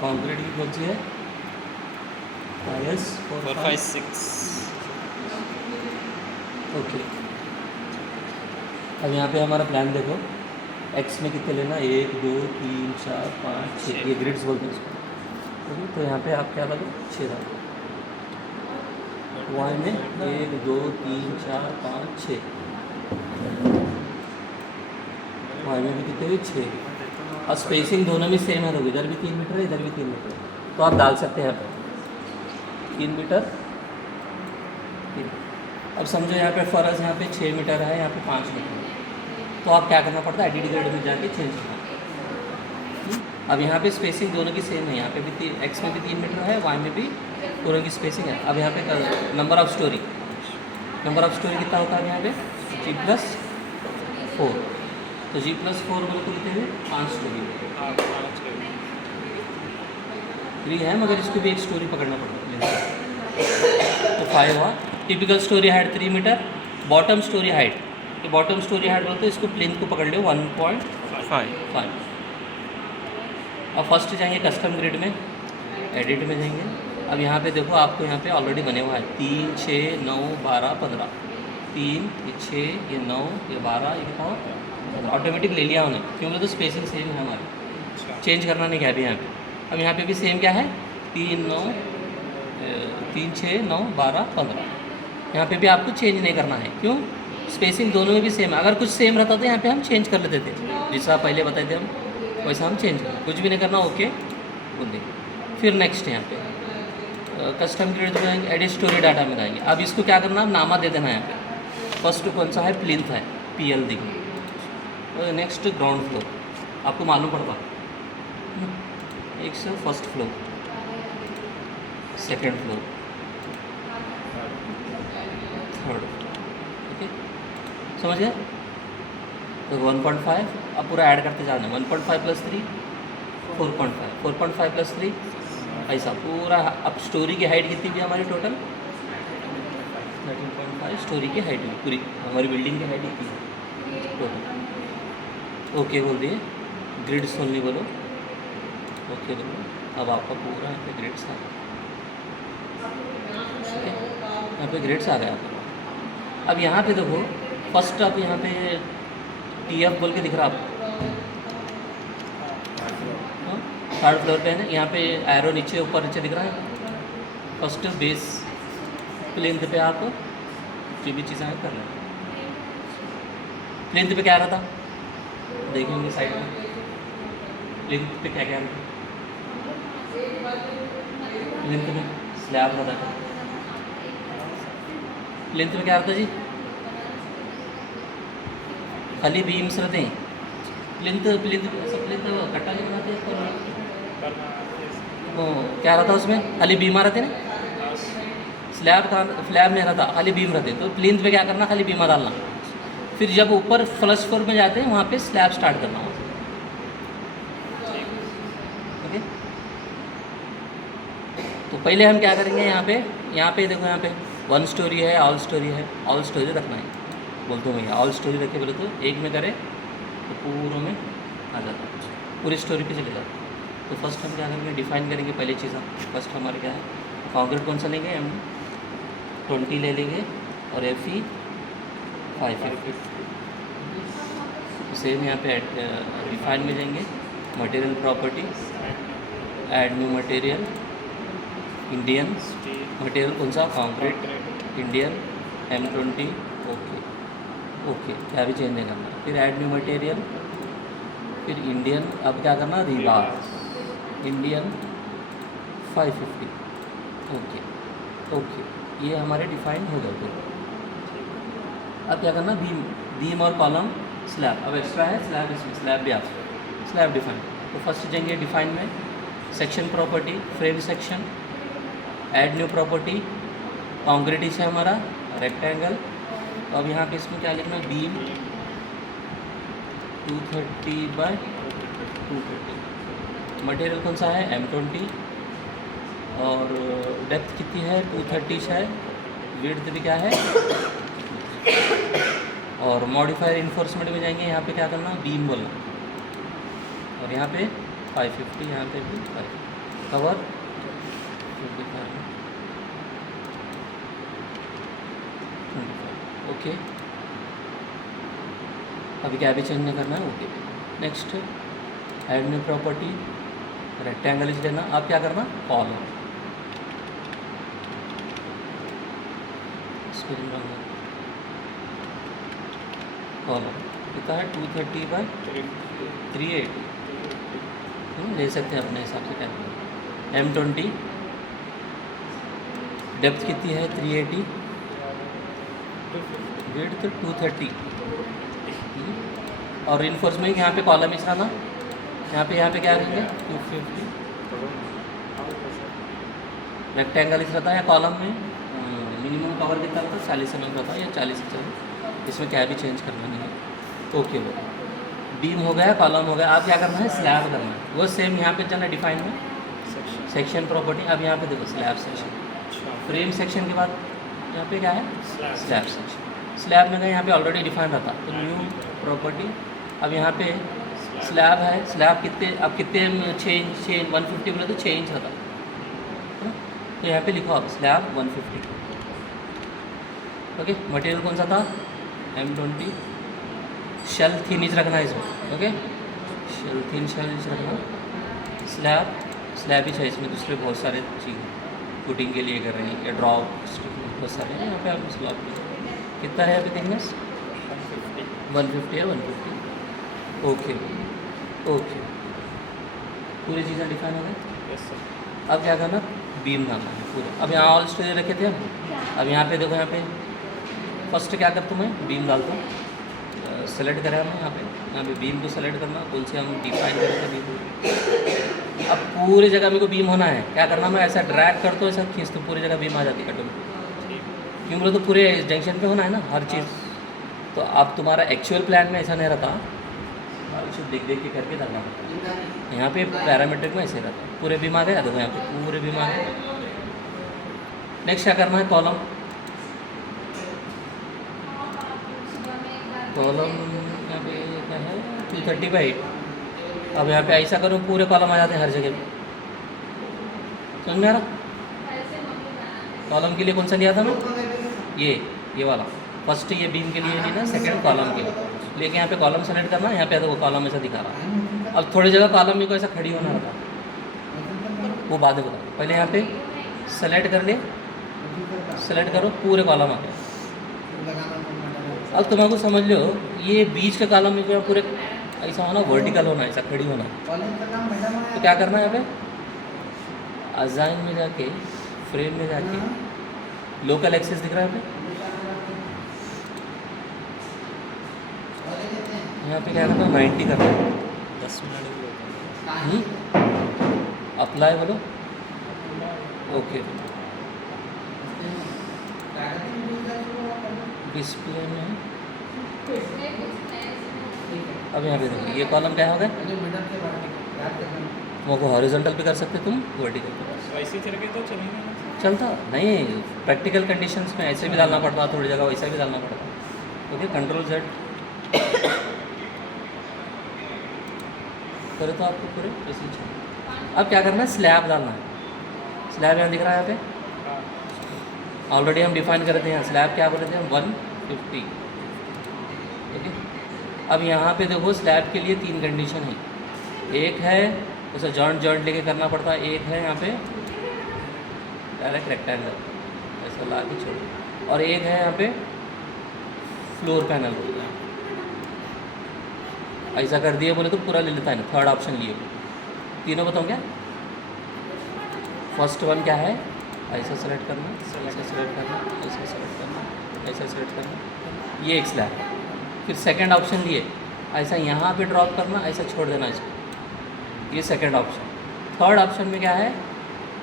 Concrete की कौन सी है? IS 456। ओके। अब यहाँ पे हमारा प्लान देखो, एक्स में कितने लेना, 1 2 3 4 5 6, ये ग्रिड्स बोलते हैं इसको। ओके, तो यहाँ पे आप क्या डालो, 6 डालो। वाई में 1 2 3 4 5 6, वाई में भी कितने हुए, 6। और स्पेसिंग दोनों में सेम है, तो इधर भी 3 मीटर है, इधर भी 3 मीटर है, तो आप डाल सकते हैं यहाँ पे 3 मीटर 3। अब समझो यहाँ पे फ़र्ज यहाँ पे 6 मीटर है, यहाँ पे 5 मीटर है, तो आप क्या करना पड़ता है, एडिट ग्रेड में जाके चेंज करना। अब यहाँ पे स्पेसिंग दोनों की सेम है, यहाँ पे भी एक्स में भी 3 मीटर है, वाई में भी दोनों की स्पेसिंग है। अब यहाँ पे नंबर ऑफ स्टोरी कितना होता है यहाँ पे, G+4। तो G+4 बोले तो कितने हुए, 5 स्टोरी 3 है, मगर इसको भी एक स्टोरी पकड़ना पड़ता है, तो 5 हुआ। Typical storey height 3 metre. Bottom storey height, तो बॉटम स्टोरी हाइट बोलते हैं, इसको प्लेन को पकड़ लो 1.5। अब फर्स्ट जाएंगे कस्टम ग्रिड में, एडिट में जाएंगे। अब यहाँ पे देखो, आपको यहाँ पे ऑलरेडी बने हुआ है 3 6 9 12 15, 3 ये 6 ये 9 ये 12 ये कितना, ऑटोमेटिक ले लिया उन्होंने, क्योंकि तो स्पेसिंग सेम है हमारी, चेंज करना नहीं क्या अभी यहाँ पे। अब यहाँ पे भी सेम क्या है, 3 6 9 12 15, यहाँ पे भी आपको चेंज नहीं करना है, क्यों, स्पेसिंग दोनों में भी सेम है। अगर कुछ सेम रहता तो यहाँ पे हम चेंज कर लेते थे, जैसा पहले बताए थे हम, वैसा हम चेंज करें, कुछ भी नहीं करना, ओके बोल देंगे। फिर नेक्स्ट यहाँ पे कस्टम ग्रिड में जाएंगे, एडिट स्टोरी डाटा में जाएंगे। अब इसको क्या करना, नामा दे देना है यहाँ पे। फर्स्ट कौन सा है, प्लिंथ है, PL देंगे। नेक्स्ट ग्राउंड फ्लोर, आपको मालूम पड़ता, एक से first floor, second floor, third, okay, समझ गए। तो 1.5 अब पूरा ऐड करते जाना है, 1.5 + 3 4.5, 4.5 + 3 ऐसा पूरा। अब स्टोरी की हाइट कितनी भी हमारी टोटल 13.5, स्टोरी की हाइट भी पूरी हमारी बिल्डिंग की हाइट इतनी है टोटल। ओके बोल दिए, ग्रिड्स ओनली बोलो, ओके बोलो। अब आपका पूरा यहाँ पे ग्रिड्स आ गया, ठीक है, यहाँ पे ग्रिड्स आ गया आपका। अब यहाँ पे देखो, फर्स्ट आप यहाँ पे TF बोल के दिख रहा आपको, थर्ड फ्लोर पे है ना, यहाँ पे एरो नीचे ऊपर नीचे दिख रहा है। फर्स्ट बेस प्लेन्थ पे आप जो भी चीज़ें हैं कर लें। प्लेन्थ पे क्या रहा था, देखेंगे साइड में, प्लेन्थ पे क्या क्या रहा था, प्लेन्थ में स्लैब रहता था, प्लेन्थ में क्या रहता जी, खाली बीम्स रहते हैं। प्लिंथ कट्टा जो बनाते हैं, वो क्या रहता है उसमें, खाली बीमा रहते हैं ना, स्लैब नहीं रहता, खाली बीम रहते। तो प्लिंथ पे क्या करना, खाली बीमा डालना, फिर जब ऊपर फर्स्ट फ्लोर में जाते हैं वहाँ पे स्लैब स्टार्ट करना होगा, ओके। तो पहले हम क्या करेंगे, यहाँ पे देखो, यहाँ पे 1 स्टोरी है, ऑल स्टोरी है, ऑल स्टोरी रखना है बोलते हैं भैया, ऑल स्टोरी रखे बोले तो एक में करें तो पूरों में आ जाता है, पूरी स्टोरी पे चले जाता है। तो फर्स्ट हम क्या करेंगे, डिफाइन करेंगे पहले चीज़ें। फर्स्ट हमारे क्या है, कंक्रीट कौन सा लेंगे, M20 ले लेंगे, और FE 550। सेम यहाँ पे डिफाइन में जाएंगे, material property, add new material, Indian material कौन सा, कंक्रीट, इंडियन, M20, ओके क्या भी चेंज नहीं करना। फिर ऐड न्यू मटेरियल, फिर इंडियन, अब क्या करना, रिबार, इंडियन 550, ओके, ये हमारे डिफाइन हो गए थे। अब क्या करना, बीम और कॉलम, स्लैब, अब एक्स्ट्रा है स्लैब, इसमें स्लैब भी आप स्लैब डिफाइन। तो फर्स्ट जाएंगे डिफाइन में, section property, frame section, add new property, concrete है हमारा रेक्टेंगल। अब यहाँ पे इसमें क्या लिखना, बीम 230/230, मटेरियल कौन सा है, M20, और डेप्थ कितनी है, 230 है, विड्थ भी क्या है, और मॉडिफायर इन्फोर्समेंट में जाएंगे, यहाँ पे क्या करना, बीम बोलना, और यहाँ पे 550, यहाँ पे भी 550। Cover okay. अभी क्या भी चेंज नहीं करना है, okay. Next add new property, rectangle इस लेना। आप क्या करना, कॉलम, कॉलम कितना है 230/380 ले सकते हैं अपने हिसाब से। क्या M20 डेप्थ कितनी है 380, विड्थ तो 230 और इन्फोर्समेंट यहाँ पे कॉलम इस रहा ना, यहाँ पे क्या रहेंगे 250। रेक्टेंगल इस रहता है या कॉलम में मिनिमम कवर कितना होता है 40 mm रहता है या 40 mm, इसमें क्या भी चेंज करना नहीं है। ओके वो बीम हो गया, कॉलम हो गया। आप क्या करना है, स्लैब करना है। वो सेम यहाँ पे चलना डिफाइन में सेक्शन प्रॉपर्टी। अब यहाँ पे देखो स्लैब सेक्शन, फ्रेम सेक्शन के बाद यहाँ पे क्या है स्लैब सेक्शन। स्लैब में गए, यहाँ पे ऑलरेडी डिफाइन रहता तो न्यू प्रॉपर्टी। अब यहाँ पे स्लैब है, स्लैब कितने अब कितने चेंज 150 बोले तो चेंज रहता है ना, तो यहाँ पे लिखो आप स्लैब 150। ओके, मटेरियल कौन सा था M20। शेल थिनिज रखना है इसमें, ओके शेल थिन शेल रखना। स्लैब ही चाहिए इसमें, दूसरे बहुत सारे चीज़ पुटिंग के लिए कर रहे हैं या ड्रॉप बहुत सारे हैं। यहाँ पे आप स्लैब कितना है अभी थिकनेस 150 है 150। ओके ओके, पूरी चीज़ें डिफाइन हो गई। अब क्या करना, बीम डालना है पूरे। अब यहाँ ऑल स्टोरी रखे थे हम। अब यहाँ पे देखो, यहाँ पे फर्स्ट क्या करता हूँ मैं, बीम डालता हूँ। सेलेक्ट करें हमने यहाँ पे बीम को सेलेक्ट करना, कौन से हम डिफाइन करेंगे बीम। अब पूरी जगह मेरे को बीम होना है, क्या करना, मैं ऐसा ड्रैग करता हूँ, ऐसा खींचता हूँ, पूरी जगह बीम आ जाती है ऑटोमेटिक। क्यों बोले तो पूरे जंक्शन पे होना है ना हर चीज़। तो अब तुम्हारा एक्चुअल प्लान में ऐसा नहीं रहता, इसे देख के करके डालना पड़ता है। यहाँ पे पैरामीट्रिक में ऐसे रहता है, पूरे बीम आ गए। देखो यहाँ पे पूरे बीम आ गए। नेक्स्ट क्या करना है, कॉलम। कॉलम यहाँ पे क्या है 230/8। अब यहाँ पे ऐसा करो, पूरे कॉलम आ जाते हैं हर जगह पे। समझ में आ रहा, कॉलम के लिए कौन सा लिया था मैं, ये वाला फर्स्ट, ये बीम के लिए लेना, सेकंड कॉलम के लिए लेके यहाँ पे कॉलम सेलेक्ट करना। यहाँ पे तो वो कॉलम ऐसा दिखा रहा है। अब थोड़ी जगह कॉलम में को ऐसा खड़ी होना रहता, वो बाद में बता। पहले यहाँ पे सेलेक्ट कर ले, सेलेक्ट करो, पूरे कॉलम आ गए। अब तुम्हारे समझ लो, ये बीच का कॉलम में पूरे ऐसा होना, वर्टिकल होना, ऐसा खड़ी होना। तो क्या करना है, यहाँ पे अजाइन में जाके, फ्रेम में जाके, लोकल एक्सेस दिख रहा है यहाँ पे क्या करना, 90 करना है, 10 मिनट। अप्लाई बोलो, ओके। डिस्प्ले में अब यहाँ पे देखो, ये कॉलम क्या हो गया, वो को हॉरिजॉन्टल पे कर सकते तुम, वर्टिकल पे ऐसे करके तो चलता नहीं। प्रैक्टिकल कंडीशंस में ऐसे भी डालना पड़ता, थोड़ी जगह वैसा भी डालना पड़ता। ओके, कंट्रोल Z करे तो आपको पूरे ऐसे चाहिए। अब क्या करना है, स्लैब डालना है। स्लैब यहाँ दिख रहा है, यहाँ पे ऑलरेडी हम डिफाइन कर रहे थे। यहाँ स्लैब क्या बोले थे हम 150। ओके, अब यहाँ पे देखो स्लैब के लिए 3 कंडीशन है। एक है जैसे जॉइंट लेके करना पड़ता है, एक है यहाँ पे डायरेक्ट रेक्टेंगल ऐसा ला के छोड़, और एक है यहाँ पे फ्लोर पैनल बोलते हैं। ऐसा कर दिए बोले तो पूरा ले लेता है ना, थर्ड ऑप्शन लिए। तीनों बताऊँ क्या, फर्स्ट वन क्या है, ऐसा सेलेक्ट करना, ऐसा सेलेक्ट करना, ऐसा सेलेक्ट करना, ऐसा सेलेक्ट करना, ये एक स्लैब। फिर सेकंड ऑप्शन लिए, ऐसा यहाँ पे ड्रॉप करना, ऐसा छोड़ देना इसको, ये सेकंड ऑप्शन। थर्ड ऑप्शन में क्या है,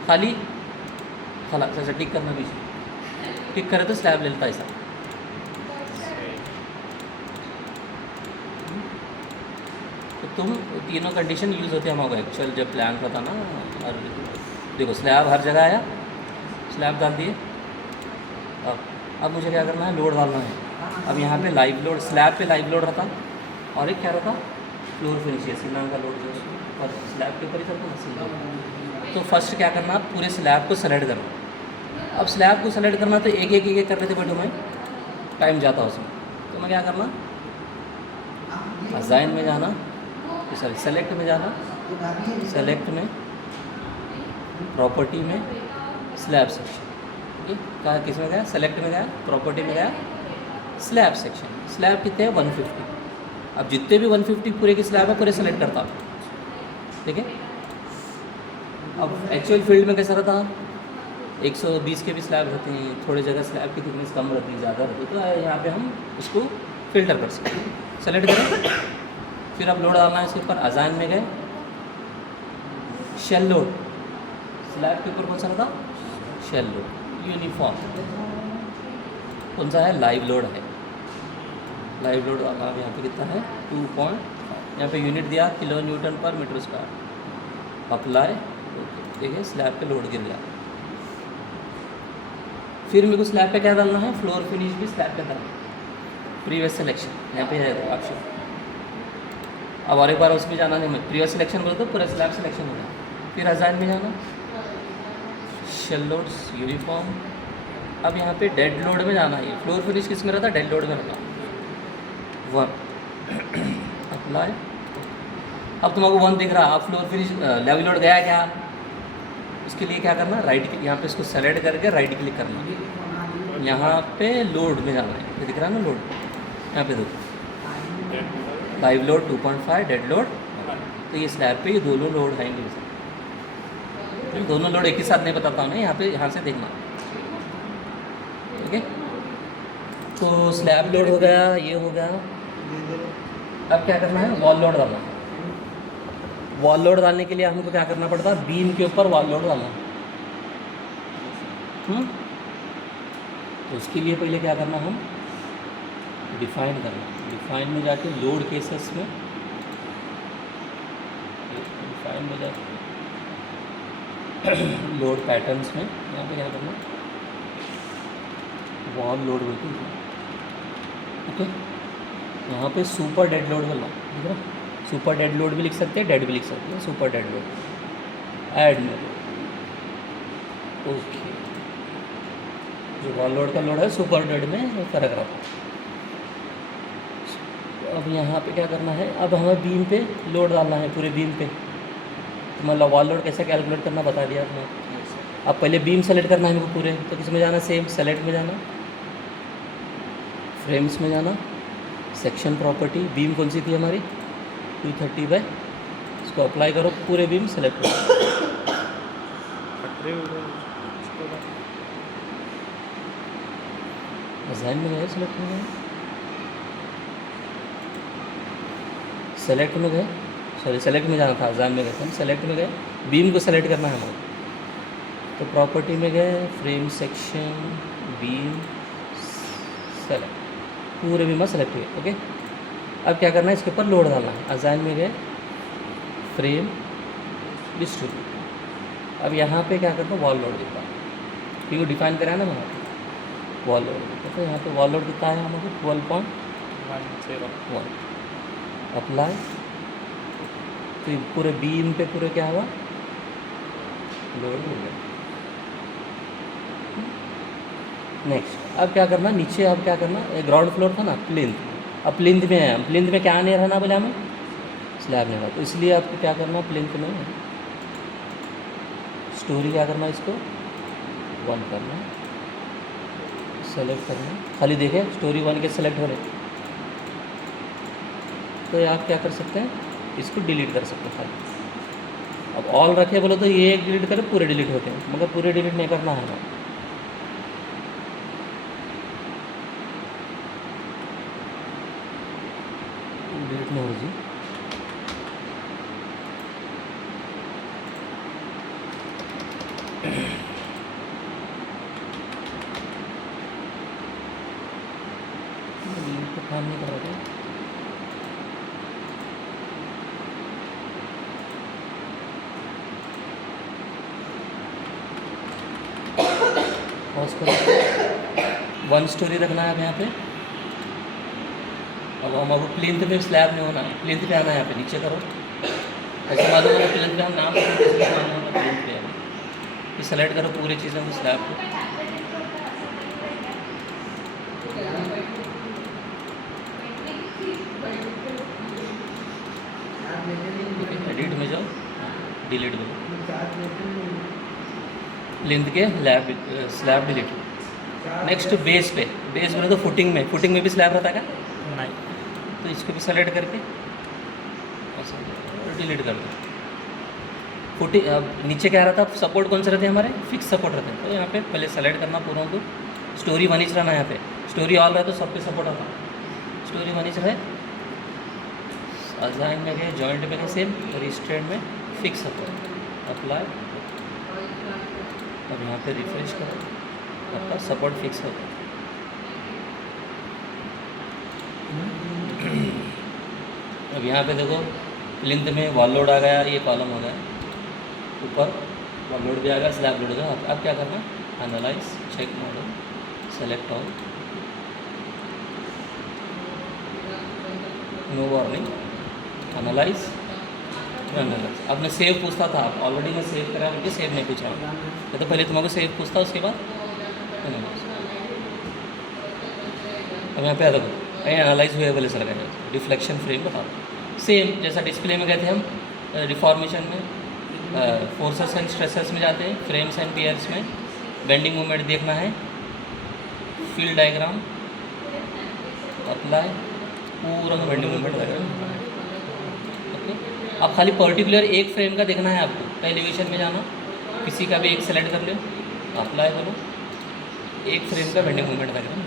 खाली खला ऐसा टिक करना, बीच टिक करे तो स्लैब ले लेता है ऐसा। तो तुम तीनों कंडीशन यूज़ होते हैं हमारा एक्चुअल जब प्लान का था ना। और देखो स्लैब हर जगह आया, स्लैब डाल दिए। अब मुझे क्या करना है, लोड डालना है। अब यहाँ पे लाइव लोड, स्लैब पे लाइव लोड रहता, और एक क्या रहता, फ्लोर फिनिश, सिल नाम का लोड जो, और स्लैब के ऊपर ही चलता ना सिल। तो फर्स्ट क्या करना, पूरे स्लैब को सेलेक्ट करना। अब स्लैब को सेलेक्ट करना तो एक एक कर लेते बैठो मैं, टाइम जाता उसमें। तो मैं क्या करना, अजाइन में जाना, सॉरी सेलेक्ट में जाना, सेलेक्ट में, प्रॉपर्टी में, स्लैब सेक्शन, ठीक है। कहाँ किस में गया, सेलेक्ट में गया, प्रॉपर्टी में गया, स्लैब सेक्शन। स्लैब कितने हैं 150। अब जितने भी 150 पूरे की स्लैब है पूरे सेलेक्ट करता हूँ, ठीक है। अब एक्चुअल फील्ड में कैसा रहता, 120 के भी स्लैब होते हैं, थोड़ी जगह स्लैब की थिकनेस कम रहती है, ज़्यादा रहती है, तो यहाँ पे हम उसको फिल्टर कर सकते हैं। सेलेक्ट करें, फिर अब लोड डालना है इसके ऊपर। अजाइन में गए, शेल लोड, स्लैब के ऊपर कौन सा रहता, शेल लोड। यूनिफॉर्म कौन सा है, लाइव लोड है। लाइव लोड डालना यहाँ पे कितना है 2 पॉइंट, यहाँ पे यूनिट दिया किलो न्यूटन पर मीटर स्क्वायर। अप्लाई, देखिए स्लैब पे लोड गिर गया। फिर मेरे को स्लैब पे क्या डालना है, फ्लोर फिनिश भी स्लैब पे डालना, प्रीवियस सिलेक्शन यहाँ पे है ऑप्शन। अब और एक बार उसमें जाना नहीं, मैं प्रीवियस सिलेक्शन बोलते तो पूरा स्लैब सिलेक्शन हो गया। फिर अजाइन में जाना, शेल लोड्स, यूनिफॉर्म। अब यहाँ पे डेड लोड में जाना है। फ्लोर फिनिश किस में रहता है, डेड लोड में रहता, 1 अप्लाई। अब तुमको 1 दिख रहा, अब फ्लोर फिनिश लेवल लोड गया क्या, उसके लिए क्या करना, राइट क्लिक, यहाँ पे इसको सेलेक्ट करके राइट क्लिक करना, यहाँ पे लोड में जाना है, ये दिख रहा है ना लोड, यहाँ पे देखो लाइव लोड 2.5, डेड लोड। तो ये स्लैब पे ये दोनों लोड आएंगे, ये दोनों लोड एक ही साथ नहीं बताता हूँ ना, यहाँ पे यहाँ से देखना, ठीक है। तो स्लैब लोड हो गया, ये हो गया। अब क्या करना है, वॉल लोड डालना है। वॉल लोड डालने के लिए हमको क्या करना पड़ता है, बीम के ऊपर वॉल लोड डालना। तो उसके लिए पहले क्या करना, हम डिफाइन करना, डिफाइन में जाके लोड केसेस में, डिफाइन में जाके लोड पैटर्न्स में यहाँ पे क्या करना, वॉल लोड बोलते हैं, ओके। यहाँ पे सुपर डेड लोड बोलना, ठीक है। सुपर डेड लोड भी लिख सकते हैं, डेड भी लिख सकते हैं, सुपर डेड लोड ऐड में, ओके। जो वॉल लोड का लोड है सुपर डेड में फर्क रहता है। तो अब यहाँ पे क्या करना है, अब हमें बीम पे लोड डालना है, पूरे बीम पे। तो मतलब वॉल लोड कैसे कैलकुलेट करना बता दिया आपने। अब पहले बीम सेलेक्ट करना है हमको पूरे, तो किस में जाना, सेम सेलेक्ट में जाना, फ्रेम्स में जाना, सेक्शन प्रॉपर्टी, बीम कौन सी थी हमारी 230 बाय, इसको अप्लाई करो, पूरे बीम सेलेक्ट करो। डिज़ाइन में गए, सेलेक्ट में गए, सेलेक्ट में गए, सॉरी सेलेक्ट में जाना था, डिज़ाइन में गए थे, सेलेक्ट में गए, बीम को सेलेक्ट करना है हमें। तो प्रॉपर्टी में गए, फ्रेम सेक्शन, बीम सेलेक्ट, पूरे बीम सेलेक्ट हुए, ओके। अब क्या करना है, इसके ऊपर लोड डालना है। अजाइन में गए, फ्रेम, डिस्ट्रीब्यूट। अब यहाँ पे क्या करना है, वॉल लोड देता है, क्योंकि डिफाइन करा है ना वहाँ पे वॉल लोड देता, तो यहाँ पे वॉल लोड कितना है हमारे 12.1। अप्लाई, तो पूरे बीम पे पूरे क्या हुआ, लोड हो गया। नेक्स्ट अब क्या करना, नीचे अब क्या करना, ग्राउंड फ्लोर था ना, प्लिंथ। अब प्लिंथ में है, प्लिंथ में क्या नहीं रहना बोले हमें, स्लैब नहीं रहा, तो इसलिए आपको क्या करना, प्लिंथ में स्टोरी क्या करना, इसको 1 करना, सेलेक्ट करना, खाली देखें स्टोरी 1 के सेलेक्ट हो रहे, तो आप क्या कर सकते हैं, इसको डिलीट कर सकते हैं खाली। अब ऑल रखे बोले तो ये एक डिलीट करें, पूरे डिलीट होते हैं, मगर पूरे डिलीट नहीं करना है ना। डिलीट नहीं हो जी, तो काम नहीं कर रहा था। पॉज करो, 1 स्टोरी रखना है अब यहाँ पे। अब हम अब प्लिंथ पे स्लैब नहीं होना है, प्लिंथ पे आना है, यहाँ पे नीचे करो, ऐसे मालूम है प्लिंथ पे हम नाम कैसे मालूम होगा, प्लिंथ पे ये सेलेक्ट करो पूरी चीज़ें को स्लैब को। एडिट में जाओ, डिलीट करो लेंथ के स्लैब डिलीट। नेक्स्ट बेस पे, बेस बोले तो फुटिंग में भी स्लैब रहता है क्या? नहीं। तो इसको भी सेलेक्ट करके डिलीट कर दो। फुटिंग अब नीचे क्या रहता है, सपोर्ट कौन से रहते हैं हमारे? फिक्स सपोर्ट रहते हैं। तो यहाँ पे पहले सेलेक्ट करना पूरा को, स्टोरी वन इंच रहना है। यहाँ पे स्टोरी ऑल रहे तो सब पे सपोर्ट आता है। स्टोरी वन इंच रहे, अजाइन में गए, जॉइंट में गए सेम, रिस्ट्रेंट में फिक्स सपोर्ट, अप्लाई। अब यहाँ पे रिफ्रेश करो, आपका सपोर्ट फिक्स होता है। अब यहाँ पे देखो लिंथ में वॉल लोड आ गया, ये कॉलम हो गया, ऊपर वॉल लोड भी आ गया, स्लैब लोड हो गया। अब क्या करना है? Analyse, check model, select all, no warning, analyse. अब मैं सेव पूछता था, ऑलरेडी मैं सेव करा करके सेव नहीं पूछा, तो पहले तुम्हारे सेव पूछता, उसके बाद एनालाइज। अब यहाँ पे आता कहीं एनालाइज हुए वाले सर गए, रिफ्लेक्शन फ्रेम बता दो। सेम जैसा डिस्प्ले में गए थे हम, रिफॉर्मेशन में, फोर्सेस एंड स्ट्रेसेस में जाते हैं, फ्रेम्स एंड पियर्स में बेंडिंग मूवमेंट देखना है, फील्ड डायग्राम, अप्लाई, पूरा का बेंडिंग मूवमेंट डायग्राम। ओके, अब खाली पर्टिकुलर एक फ्रेम का देखना है आपको, तो एलिवेशन में जाना, किसी का भी एक सेलेक्ट कर लो, अप्लाई करो, एक फ्रेम का बेंडिंग मूवमेंट डायग्राम।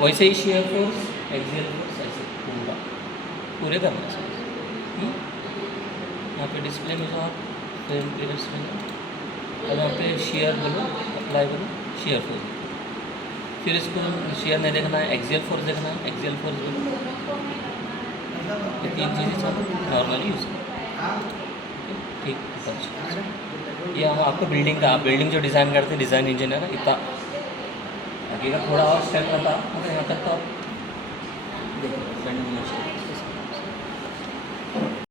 वैसे ही शेयर फोर्स, एक्सियल फोर्स, ऐसे पूरे करना है। यहाँ पे डिस्प्ले में जो आप फ्रेम प्लेयर्स में जाओ, अब यहाँ पे शेयर बोलो, अप्लाई करो, शेयर फोर्स। फिर इसको शेयर नहीं देखना है, एक्सियल फोर्स देखना है, एक्सियल फोर्स बोलो। ये तीन चीज़ें नॉर्मली यूज़ करो। ठीक, अच्छा। ये आपको बिल्डिंग का, आप बिल्डिंग जो डिज़ाइन करते हैं, डिज़ाइन इंजीनियर है, इतना आगे का थोड़ा और स्टेप रहता, मगर यहाँ तक तो आप देखो।